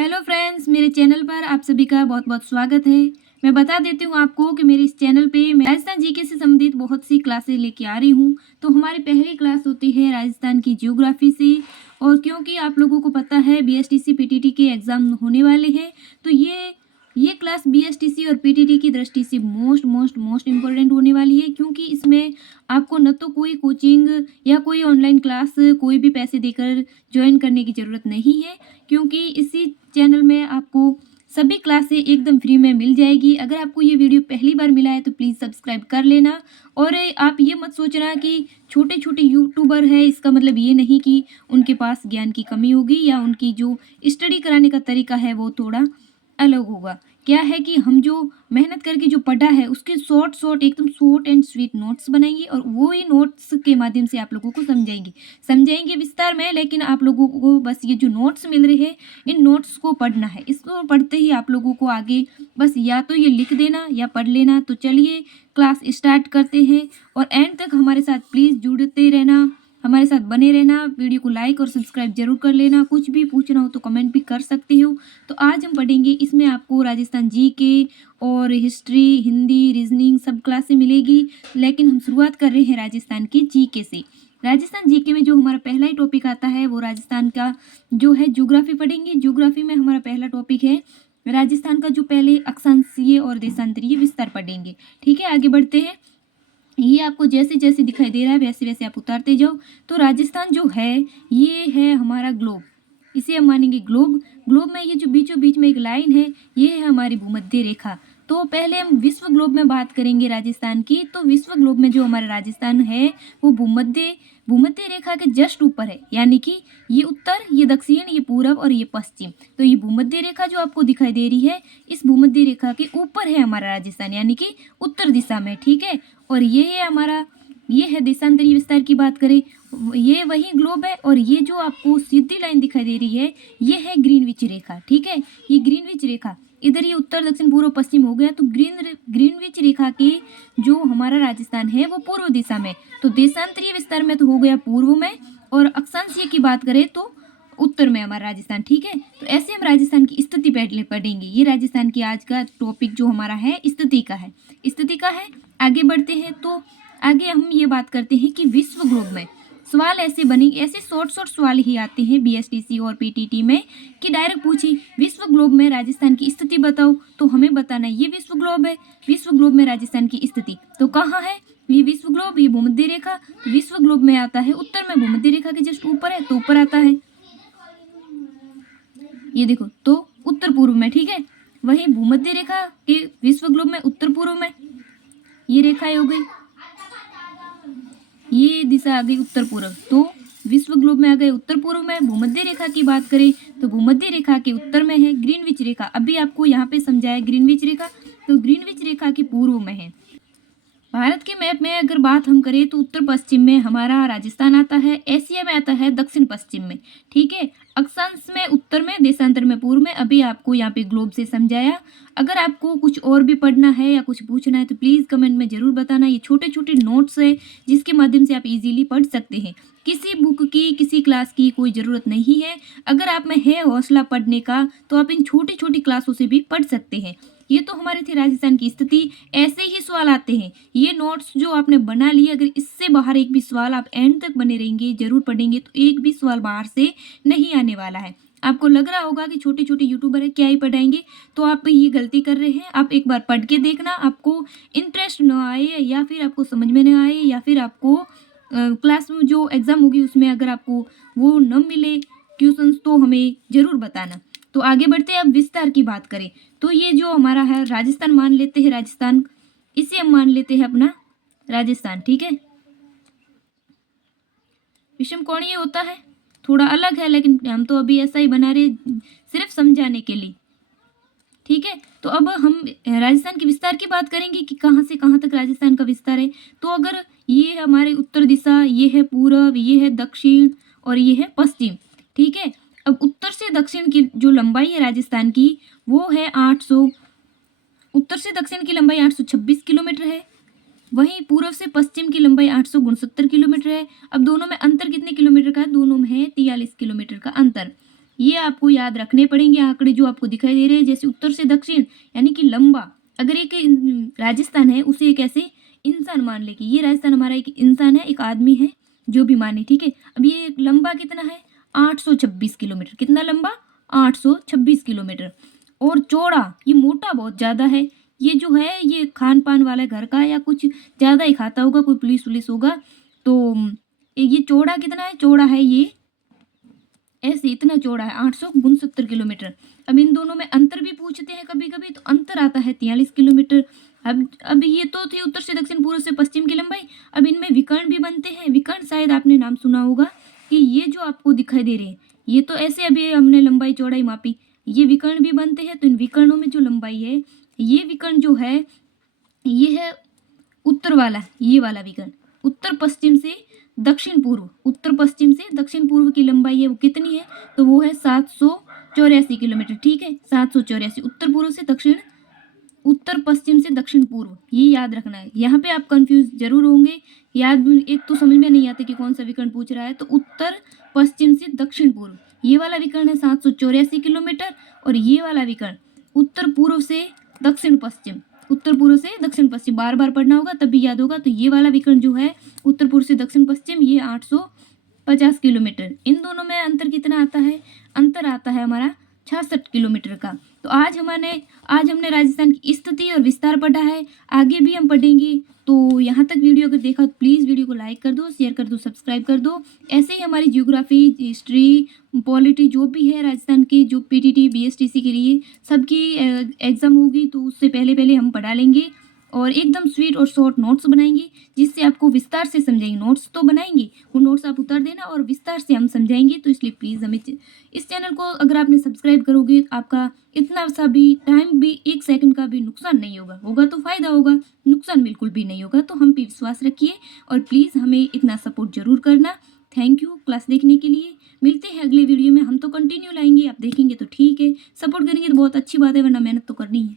Hello friends, मेरे channel पर आप सभी का बहुत बहुत स्वागत है। मैं बता देती हूँ आपको कि मेरे इस चैनल पे मैं राजस्थान जीके से संबंधित बहुत सी क्लासेस लेके आ रही हूँ। तो हमारी पहली क्लास होती है राजस्थान की ज्योग्राफी से। और क्योंकि आप लोगों को पता है बीएसटीसी पीटीटी के एग्ज़ाम होने वाले हैं, तो ये क्लास बीएसटीसी और पीटीटी की दृष्टि से मोस्ट इम्पोर्टेंट होने वाली है। क्योंकि इसमें आपको न तो कोई कोचिंग या कोई ऑनलाइन क्लास कोई भी पैसे देकर ज्वाइन करने की ज़रूरत नहीं है, क्योंकि इसी चैनल में आपको सभी क्लासें एकदम फ्री में मिल जाएगी। अगर आपको ये वीडियो पहली बार मिला है तो प्लीज़ सब्सक्राइब कर लेना। और आप ये मत सोचना कि छोटे छोटे यूट्यूबर है, इसका मतलब ये नहीं कि उनके पास ज्ञान की कमी होगी या उनकी जो स्टडी कराने का तरीका है वो थोड़ा अलग होगा। क्या है कि हम जो मेहनत करके जो पढ़ा है उसके एकदम शॉर्ट एंड स्वीट नोट्स बनाएंगे और वो ही नोट्स के माध्यम से आप लोगों को समझाएंगे विस्तार में। लेकिन आप लोगों को बस ये जो नोट्स मिल रहे हैं, इन नोट्स को पढ़ना है। इसको पढ़ते ही आप लोगों को आगे बस या तो ये लिख देना या पढ़ लेना। तो चलिए क्लास स्टार्ट करते हैं और एंड तक हमारे साथ प्लीज़ जुड़ते रहना, हमारे साथ बने रहना। वीडियो को लाइक और सब्सक्राइब जरूर कर लेना। कुछ भी पूछना हो तो कमेंट भी कर सकते हो। तो आज हम पढ़ेंगे, इसमें आपको राजस्थान जीके और हिस्ट्री, हिंदी, रीजनिंग सब क्लासें मिलेगी। लेकिन हम शुरुआत कर रहे हैं राजस्थान की जीके से। राजस्थान जीके में जो हमारा पहला ही टॉपिक आता है वो राजस्थान का जो है ज्योग्राफी पढ़ेंगे। ज्योग्राफी में हमारा पहला टॉपिक है राजस्थान का जो पहले अक्षांशीय और देशांतरीय विस्तार पढ़ेंगे। ठीक है, आगे बढ़ते हैं। ये आपको जैसे जैसे दिखाई दे रहा है वैसे वैसे आप उतारते जाओ। तो राजस्थान जो है ये है हमारा ग्लोब, इसे हम मानेंगे ग्लोब। ग्लोब में ये जो बीचों बीच में एक लाइन है, ये है हमारी भूमध्य रेखा। तो पहले हम विश्व ग्लोब में बात करेंगे राजस्थान की। तो विश्व ग्लोब में जो हमारा राजस्थान है वो भूमध्य भूमध्य रेखा के जस्ट ऊपर है, यानी कि ये उत्तर, ये दक्षिण, ये पूरब और ये पश्चिम। तो ये भूमध्य रेखा जो आपको दिखाई दे रही है, इस भूमध्य रेखा के ऊपर है हमारा राजस्थान, यानी कि उत्तर दिशा में। ठीक है, और ये है हमारा, ये है देशांतरीय विस्तार की बात करें, ये वही ग्लोब है। और ये जो आपको सीधी लाइन दिखाई दे रही है, ये है ग्रीनविच रेखा। ठीक है, ये ग्रीनविच रेखा, इधर ये उत्तर दक्षिण पूर्व पश्चिम हो गया। तो ग्रीनविच रेखा के जो हमारा राजस्थान है वो पूर्व दिशा में। तो देशांतरीय विस्तार में तो हो गया पूर्व में, और अक्षांशीय की बात करें तो उत्तर में हमारा राजस्थान। ठीक है, तो ऐसे हम राजस्थान की स्थिति पहले पढ़ेंगे। ये राजस्थान की आज का टॉपिक जो हमारा है स्थिति का है, स्थिति का है। आगे बढ़ते हैं तो आगे हम ये बात करते हैं कि विश्व ग्लोब में सवाल ऐसे बने, ऐसे शॉर्ट सवाल ही आते हैं बीएसटीसी और पीटीटी में कि डायरेक्ट पूछे विश्व ग्लोब में राजस्थान की स्थिति बताओ। तो हमें बताना ये विश्व ग्लोब है, विश्व ग्लोब में राजस्थान की स्थिति तो कहाँ है। ये विश्व ग्लोब, ये भूमध्य रेखा विश्व ग्लोब में आता है उत्तर में, भूमध्य रेखा के जस्ट ऊपर है तो ऊपर आता है। ये देखो, तो उत्तर पूर्व में। ठीक है, वही भूमध्य रेखा के विश्व ग्लोब में उत्तर पूर्व में ये रेखाएं हो गई, ये दिशा आ गई उत्तर पूर्व। तो विश्व ग्लोब में आ गए उत्तर पूर्व में। भूमध्य रेखा की बात करें तो भूमध्य रेखा के उत्तर में है ग्रीनविच रेखा। अभी आपको यहाँ पे समझाया ग्रीनविच रेखा, तो ग्रीनविच रेखा के पूर्व में है। भारत के मैप में अगर बात हम करें तो उत्तर पश्चिम में हमारा राजस्थान आता है, एशिया में आता है दक्षिण पश्चिम में। ठीक है, अक्षांश में उत्तर में, देशांतर में पूर्व में। अभी आपको यहाँ पे ग्लोब से समझाया। अगर आपको कुछ और भी पढ़ना है या कुछ पूछना है तो प्लीज़ कमेंट में ज़रूर बताना। ये छोटे छोटे नोट्स है जिसके माध्यम से आप इजीली पढ़ सकते हैं। किसी बुक की, किसी क्लास की कोई ज़रूरत नहीं है। अगर आप में है हौसला पढ़ने का तो आप इन छोटी छोटी क्लासों से भी पढ़ सकते हैं। ये तो हमारे थे राजस्थान की स्थिति। ऐसे ही सवाल आते हैं, ये नोट्स जो आपने बना लिए, अगर इससे बाहर एक भी सवाल आप एंड तक बने रहेंगे, जरूर पढ़ेंगे, तो एक भी सवाल बाहर से नहीं आने वाला है। आपको लग रहा होगा कि छोटे छोटे यूट्यूबर है क्या ही पढ़ाएंगे, तो आप ये गलती कर रहे हैं। आप एक बार पढ़ के देखना, आपको इंटरेस्ट न आए या फिर आपको समझ में न आए या फिर आपको क्लास में जो एग्ज़ाम होगी उसमें अगर आपको वो न मिले क्वेश्चंस, तो हमें ज़रूर बताना। तो आगे बढ़ते हैं, अब विस्तार की बात करें तो ये जो हमारा है राजस्थान मान लेते हैं, राजस्थान इसे हम मान लेते हैं अपना राजस्थान। ठीक है, विषम कोणीय होता है, थोड़ा अलग है, लेकिन हम तो अभी ऐसा ही बना रहे सिर्फ समझाने के लिए। ठीक है, तो अब हम राजस्थान के विस्तार की बात करेंगे कि कहाँ से कहाँ तक राजस्थान का विस्तार है। तो अगर ये हमारे उत्तर दिशा, ये है पूरब, ये है दक्षिण और ये है पश्चिम। ठीक है, अब उत्तर से दक्षिण की जो लंबाई है राजस्थान की वो है 800, उत्तर से दक्षिण की लंबाई 826 किलोमीटर है। वहीं पूर्व से पश्चिम की लंबाई 869 किलोमीटर है। अब दोनों में अंतर कितने किलोमीटर का है, दोनों में है 43 किलोमीटर का अंतर। ये आपको याद रखने पड़ेंगे आंकड़े जो आपको दिखाई दे रहे हैं, जैसे उत्तर से दक्षिण यानी कि लंबा। अगर एक राजस्थान है उसे एक ऐसे इंसान मान ले कि ये राजस्थान हमारा एक इंसान है, एक आदमी है, जो भी माने, ठीक है। अब ये लंबा कितना है, 826 किलोमीटर। कितना लंबा, 826 किलोमीटर। और चौड़ा, ये मोटा बहुत ज़्यादा है। ये जो है ये खान पान वाला घर का या कुछ ज़्यादा ही खाता होगा, कोई पुलिस वुलिस होगा। तो ये चौड़ा कितना है, चौड़ा है ये ऐसे इतना चौड़ा है 869 किलोमीटर। अब इन दोनों में अंतर भी पूछते हैं कभी कभी, तो अंतर आता है 43 किलोमीटर। अब ये तो थी उत्तर से दक्षिण, पूर्व से पश्चिम की लंबाई। अब इनमें विकर्ण भी बनते हैं। विकर्ण शायद आपने नाम सुना होगा कि ये जो आपको दिखाई दे रहे हैं, ये तो ऐसे अभी हमने लंबाई चौड़ाई मापी, ये विकर्ण भी बनते हैं। तो इन विकर्णों में जो लंबाई है, ये विकर्ण जो है ये है उत्तर वाला, ये वाला विकर्ण। उत्तर पश्चिम से दक्षिण पूर्व, उत्तर पश्चिम से दक्षिण पूर्व की लंबाई है वो कितनी है, तो वो है 784 किलोमीटर, ठीक है। 784 उत्तर पूर्व से दक्षिण, उत्तर पश्चिम से दक्षिण पूर्व, ये याद रखना है। यहाँ पे आप कंफ्यूज जरूर होंगे, याद एक तो समझ में नहीं आता कि कौन सा विकर्ण पूछ रहा है। तो उत्तर पश्चिम से दक्षिण पूर्व, ये वाला विकर्ण है 784 किलोमीटर। और ये वाला विकर्ण उत्तर पूर्व से दक्षिण पश्चिम, उत्तर पूर्व से दक्षिण पश्चिम, बार बार पढ़ना होगा तब भी याद होगा। तो ये वाला विकर्ण जो है उत्तर पूर्व से दक्षिण पश्चिम, ये 850 किलोमीटर। इन दोनों में अंतर कितना आता है, अंतर आता है हमारा 66 किलोमीटर का। तो आज हमने राजस्थान की स्थिति और विस्तार पढ़ा है, आगे भी हम पढ़ेंगे। तो यहाँ तक वीडियो अगर देखा तो प्लीज़ वीडियो को लाइक कर दो, शेयर कर दो, सब्सक्राइब कर दो। ऐसे ही हमारी ज्योग्राफी, हिस्ट्री, पॉलिटी जो भी है राजस्थान की, जो पीटीटी बीएसटीसी के लिए सबकी एग्ज़ाम होगी, तो उससे पहले पहले हम पढ़ा लेंगे और एकदम स्वीट और शॉर्ट नोट्स बनाएंगे, जिससे आपको विस्तार से समझाएंगे। नोट्स तो बनाएंगे, वो नोट्स आप उतार देना और विस्तार से हम समझाएंगे। तो इसलिए प्लीज़ हमें इस चैनल को अगर आपने सब्सक्राइब करोगे, आपका इतना सा भी टाइम भी, 1 सेकंड का भी नुकसान नहीं होगा। होगा तो फ़ायदा होगा, नुकसान बिल्कुल भी नहीं होगा। तो हम पे विश्वास रखिए और प्लीज़ हमें इतना सपोर्ट ज़रूर करना। थैंक यू क्लास देखने के लिए। मिलते हैं अगले वीडियो में। हम तो कंटिन्यू लाएंगे, आप देखेंगे तो ठीक है, सपोर्ट करेंगे तो बहुत अच्छी बात है, वरना मेहनत तो करनी है।